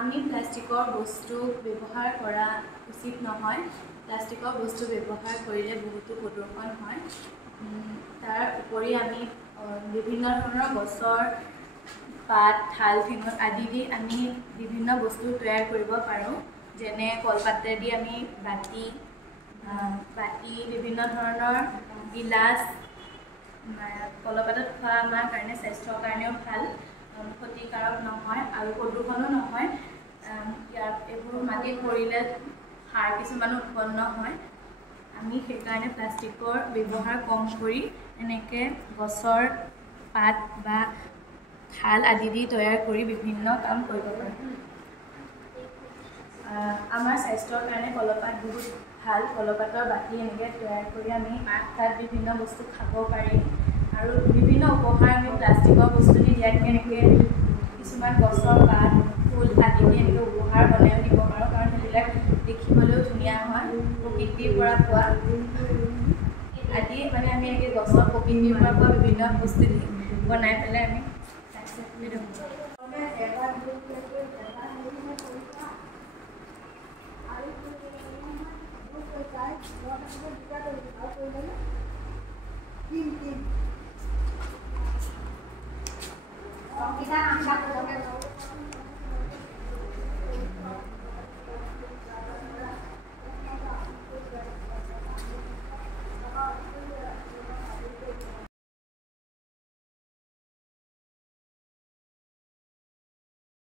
আমি প্লাষ্টিকৰ বস্তু ব্যৱহাৰ কৰা উচিত নহয়। প্লাষ্টিকৰ বস্তু ব্যৱহাৰ কৰিলে বহুতো প্ৰদূষণ হয়। তাৰ উপৰি আমি বিভিন্ন ধৰণৰ গছৰ পাত, ঠাল, ঠেঙত আদি দি আমি বিভিন্ন বস্তু তৈয়াৰ কৰিব পাৰোঁ। যেনে কলপাতেদি আমি বাতি, বিভিন্ন ধৰণৰ গিলাচ, কলপাতত খোৱা আমাৰ কাৰণে স্বাস্থ্যৰ কাৰণেও ভাল, ক্ষতিকাৰক নহয় আৰু প্ৰদূষণো নহয়। এইবোৰ মাটিত পৰিলে সাৰ কিছুমানো উৎপন্ন হয়। আমি সেইকাৰণে প্লাষ্টিকৰ ব্যৱহাৰ কম কৰি এনেকৈ গছৰ পাত বা ঠাল আদি দি তৈয়াৰ কৰি বিভিন্ন কাম কৰিব পাৰোঁ। আমাৰ স্বাস্থ্যৰ কাৰণে কলপাত বহুত ভাল। কলপাতৰ বাতি এনেকৈ তৈয়াৰ কৰি আমি তাত বিভিন্ন বস্তু খাব পাৰি আৰু বিভিন্ন উপহাৰ আমি প্লাষ্টিকৰ বস্তু দি দিয়াতকৈ এনেকৈ কিছুমান গছৰ পাত, ফুল আদি দি এনেকৈ উপহাৰ বনাইও দিব পাৰোঁ, কাৰণ সেইবিলাক দেখিবলৈও ধুনীয়া হয়। প্ৰকৃতিৰ পৰা পোৱা আদি মানে আমি এনেকৈ গছৰ প্ৰকৃতিৰ পৰা পোৱা বিভিন্ন বস্তু দি বনাই পেলাই আমি